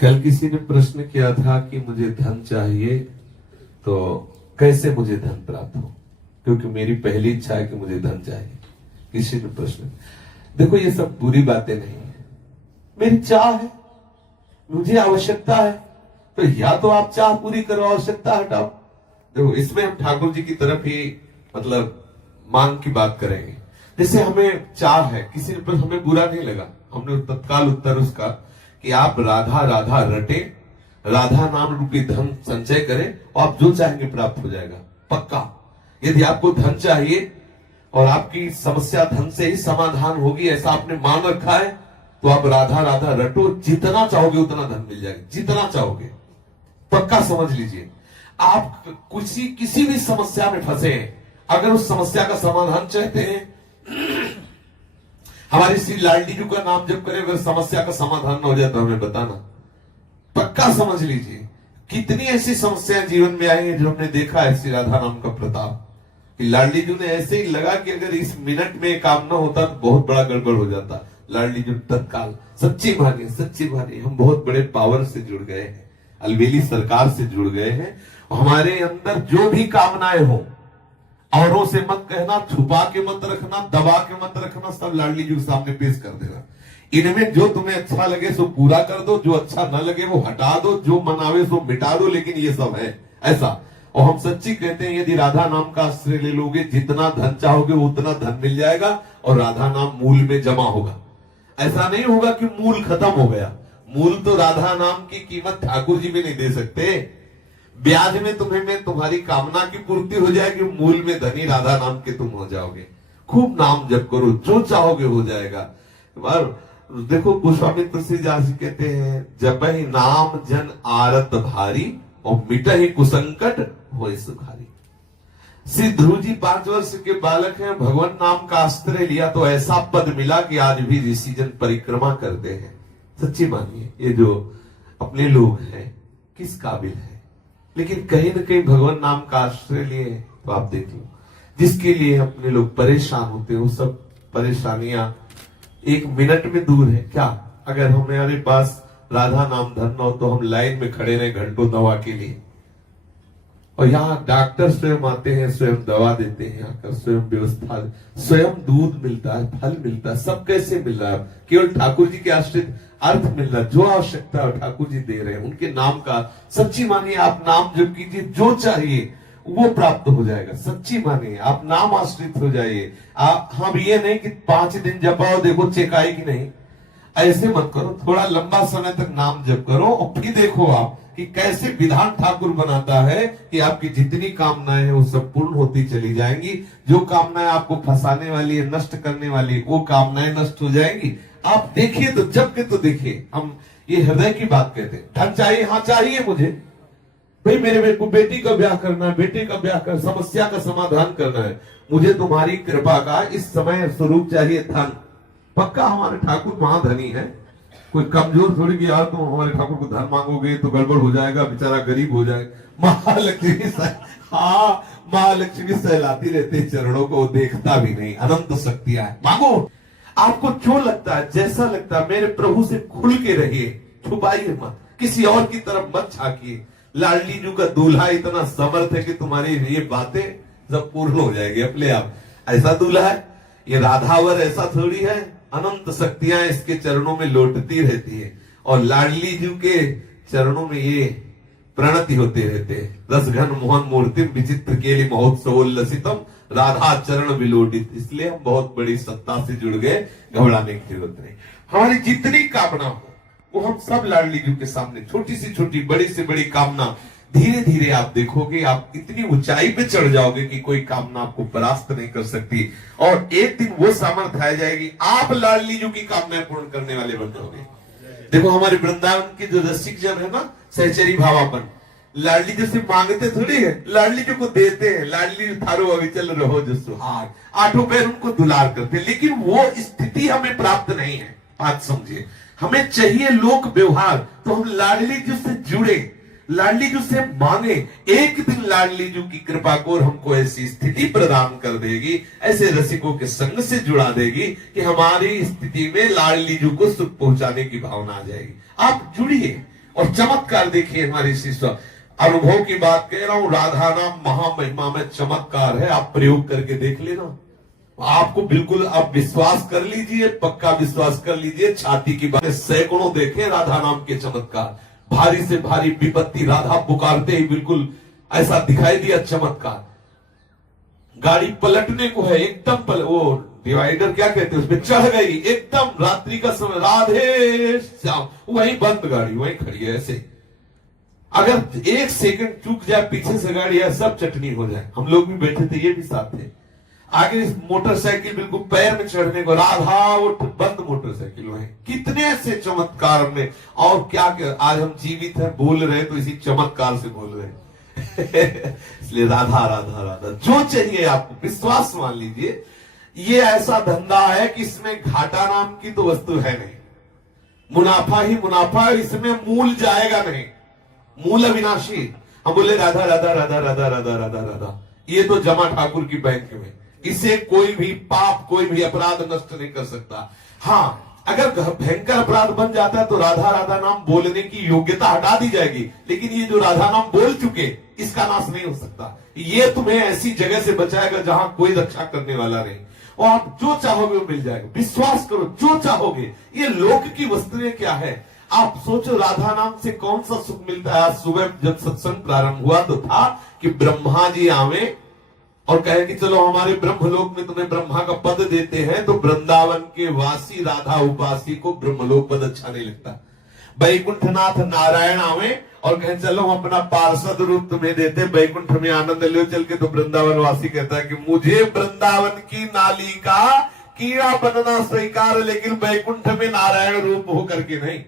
कल किसी ने प्रश्न किया था कि मुझे धन चाहिए तो कैसे मुझे धन प्राप्त हो, क्योंकि मेरी पहली इच्छा है कि मुझे धन चाहिए। किसी ने प्रश्न, देखो ये सब बुरी बातें नहीं है, मेरी चाह है, मुझे आवश्यकता है, तो या तो आप चाह पूरी करो, आवश्यकता हटाओ। देखो इसमें हम ठाकुर जी की तरफ ही मतलब मांग की बात करेंगे। जैसे हमें चाह है, किसी ने हमें बुरा नहीं लगा, हमने तत्काल उत्तर उसका कि आप राधा राधा रटे, राधा नाम रूपी धन संचय करें और आप जो चाहेंगे प्राप्त हो जाएगा पक्का। यदि आपको धन चाहिए और आपकी समस्या धन से ही समाधान होगी ऐसा आपने मान रखा है, तो आप राधा राधा रटो, जितना चाहोगे उतना धन मिल जाएगा, जितना चाहोगे पक्का समझ लीजिए। आप किसी भी समस्या में फंसे हैं, अगर उस समस्या का समाधान चाहते हैं, हमारी श्री लाडली जी का नाम जब करें, अगर समस्या का समाधान न हो जाए तो हमें बताना, पक्का समझ लीजिए। कितनी ऐसी समस्याएं जीवन में आई हैं जो हमने देखा है श्री राधा नाम का प्रताप, कि लाडली जी ने ऐसे ही लगा कि अगर इस मिनट में काम ना होता तो बहुत बड़ा गड़बड़ हो जाता। लाडली जी तत्काल, सच्ची मानिए हम बहुत बड़े पावर से जुड़ गए हैं, अलबेली सरकार से जुड़ गए हैं। हमारे अंदर जो भी कामनाएं हो, औरों से मत कहना, छुपा के मत रखना, दबा के मत रखना, सब लाडली जी के सामने पेश कर देना। इनमें जो तुम्हें अच्छा लगे सो पूरा कर दो, जो अच्छा न लगे वो हटा दो, जो मनावे सो मिटा दो, लेकिन ये सब है ऐसा। और हम सच्ची कहते हैं, यदि राधा नाम का आश्रय ले लोगे, जितना धन चाहोगे उतना धन मिल जाएगा और राधा नाम मूल में जमा होगा। ऐसा नहीं होगा कि मूल खत्म हो गया, मूल तो राधा नाम की कीमत ठाकुर जी भी नहीं दे सकते। ब्याज में तुम्हारी कामना की पूर्ति हो जाएगी, मूल में धनी राधा नाम के तुम हो जाओगे। खूब नाम जप करो, जो चाहोगे हो जाएगा। देखो गोस्वामी तुलसीदास जी कहते हैं, जब ही नाम जन आरत भारी और मिट ही कुसंकट हो सुखारी। श्री ध्रुव जी 5 वर्ष के बालक हैं, भगवान नाम का आश्रय लिया तो ऐसा पद मिला कि आज भी ऋषि जन परिक्रमा करते हैं। सच्ची मानिए, ये जो अपने लोग हैं किस काबिल है, लेकिन कहीं ना कहीं भगवान नाम का आश्रय लिए तो आप देख लो, जिसके लिए अपने लोग परेशान होते हैं वो सब परेशानियां एक मिनट में दूर है। क्या अगर हमारे पास राधा नाम धन हो तो हम लाइन में खड़े रहे घंटों दवा के लिए, और यहाँ डॉक्टर स्वयं आते हैं, स्वयं दवा देते हैं, आकर स्वयं व्यवस्था, स्वयं दूध मिलता है, फल मिलता है, सब कैसे मिल रहा है? केवल ठाकुर जी के आश्रित अर्थ मिल रहा है, जो आवश्यकता है ठाकुर जी दे रहे हैं उनके नाम का। सच्ची मानिए, आप नाम जप कीजिए, जो चाहिए वो प्राप्त हो जाएगा। सच्ची मानिए, आप नाम आश्रित हो जाइए। आप हम ये नहीं कि 5 दिन जपाओ देखो चेक आई कि नहीं, ऐसे मत करो। थोड़ा लंबा समय तक नाम जप करो और फिर देखो आप कि कैसे विधान ठाकुर बनाता है कि आपकी जितनी कामनाएं हैं वो सब पूर्ण होती चली जाएंगी। जो कामनाएं आपको फंसाने वाली है, नष्ट करने वाली, वो कामनाएं नष्ट हो जाएंगी। आप देखिए तो, जब के तो देखिए। हम ये हृदय की बात कहते हैं, धन चाहिए, हाँ चाहिए मुझे भाई, मेरे को बेटी का ब्याह करना है, बेटे का ब्याह कर, समस्या का समाधान करना है, मुझे तुम्हारी कृपा का इस समय स्वरूप चाहिए धन। पक्का हमारे ठाकुर महाधनी है, कोई कमजोर थोड़ी कि यार तुम हमारे ठाकुर को धन मांगोगे तो गड़बड़ हो जाएगा, बेचारा गरीब हो जाएगा। महालक्ष्मी हाँ, महालक्ष्मी सहलाती रहती चरणों को, देखता भी नहीं, अनंत शक्तियां है। मांगो, आपको जो लगता है, जैसा लगता है, मेरे प्रभु से खुल के रहिए, छुपाइए मत, किसी और की तरफ मत झांकिए। लाडली जी का दूल्हा इतना समर्थ है कि तुम्हारी ये बातें सब पूर्ण हो जाएगी अपने आप। ऐसा दूल्हा है ये, राधावर ऐसा थोड़ी है, अनंत शक्तियां इसके चरणों में लौटती रहती है और लाडली जी के चरणों में ये प्रणति होते रहते हैं। रस घन मोहन मूर्ति विचित्र केली महोत्सवोल्लसितम राधा चरण विलोडित। इसलिए हम बहुत बड़ी सत्ता से जुड़ गए, घबराने की जरूरत नहीं। हमारी जितनी कामना हो वो हम सब लाडली जी के सामने, छोटी से छोटी, बड़ी से बड़ी कामना, धीरे धीरे आप देखोगे आप इतनी ऊंचाई पे चढ़ जाओगे कि कोई कामना आपको परास्त नहीं कर सकती। और एक दिन वो सामर्थ्य आ जाएगी, आप लाडली जी की कामनाएं पूर्ण करने वाले बन जाओगे। देखो हमारे वृंदावन के जो रसिक जन है ना, सहचरी भावापन, लाडली जी से मांगते थोड़ी है, लाडली जी को देते हैं। लाडली जी थारो अविचल रहो जो सुहाग, 8 पैर उनको दुलार करते, लेकिन वो स्थिति हमें प्राप्त नहीं है। बात समझिए, हमें चाहिए लोक व्यवहार, तो हम लाडली जी से जुड़े, लाडली जी से मांगे। एक दिन लाडली जी की कृपा को हमको ऐसी स्थिति प्रदान कर देगी, ऐसे रसिकों के संग से जुड़ा देगी कि हमारी स्थिति में लाडली जी को सुख पहुंचाने की भावना आ जाएगी। आप जुड़िए, और चमत्कार देखिए हमारी शिष्य अनुभव की बात कह रहा हूं, राधा नाम महामहिमा में चमत्कार है। आप प्रयोग करके देख लेना, आपको बिल्कुल आप विश्वास कर लीजिए, पक्का विश्वास कर लीजिए, छाती की बात। सैकड़ों देखे राधा नाम के चमत्कार, भारी से भारी विपत्ति राधा पुकारते ही बिल्कुल ऐसा दिखाई दिया चमत्कार। गाड़ी पलटने को है, एकदम वो डिवाइडर क्या कहते हैं उसमें चढ़ गई, एकदम रात्रि का समय, राधे श्याम, वहीं बंद गाड़ी वहीं खड़ी है। ऐसे अगर एक सेकंड चूक जाए पीछे से गाड़ी है, सब चटनी हो जाए। हम लोग भी बैठे थे, ये भी साथ थे। आगे मोटरसाइकिल बिल्कुल पैर में चढ़ने को, राधा उठ, बंद मोटरसाइकिल वहीं। कितने ऐसे चमत्कार में, और क्या आज हम जीवित हैं, बोल रहे तो इसी चमत्कार से बोल रहे हैं। इसलिए राधा राधा राधा जो चाहिए आपको विश्वास मान लीजिए। ये ऐसा धंधा है कि इसमें घाटा नाम की तो वस्तु है नहीं, मुनाफा ही मुनाफा, इसमें मूल जाएगा नहीं, मूल अविनाशी। हम बोले राधा राधा राधा राधा राधा राधा राधा, ये तो जमा ठाकुर की बैंक में, इसे कोई भी पाप कोई भी अपराध नष्ट नहीं कर सकता। हाँ, अगर भयंकर अपराध बन जाता है तो राधा राधा नाम बोलने की योग्यता हटा दी जाएगी, लेकिन ये जो राधा नाम बोल चुके इसका नाश नहीं हो सकता। ये तुम्हें ऐसी जगह से बचाएगा जहां कोई रक्षा करने वाला नहीं, और आप जो चाहोगे वो मिल जाएगा। विश्वास करो, जो चाहोगे। ये लोक की वस्तुएं क्या है, आप सोचो राधा नाम से कौन सा सुख मिलता है। आज सुबह जब सत्संग प्रारंभ हुआ तो था कि ब्रह्मा जी आवे और कहे कि चलो हमारे ब्रह्मलोक में तुम्हें ब्रह्मा का पद देते हैं, तो वृंदावन के वासी राधा उपासी को ब्रह्मलोक पद अच्छा नहीं लगता। बैकुंठनाथ नारायण आवे और कहे चलो हम अपना पार्षद रूप तुम्हें देते, बैकुंठ में आनंद लो चल के, तो वृंदावन वासी कहता है कि मुझे वृंदावन की नाली का कीड़ा बनना स्वीकार, लेकिन बैकुंठ में नारायण रूप होकर के नहीं।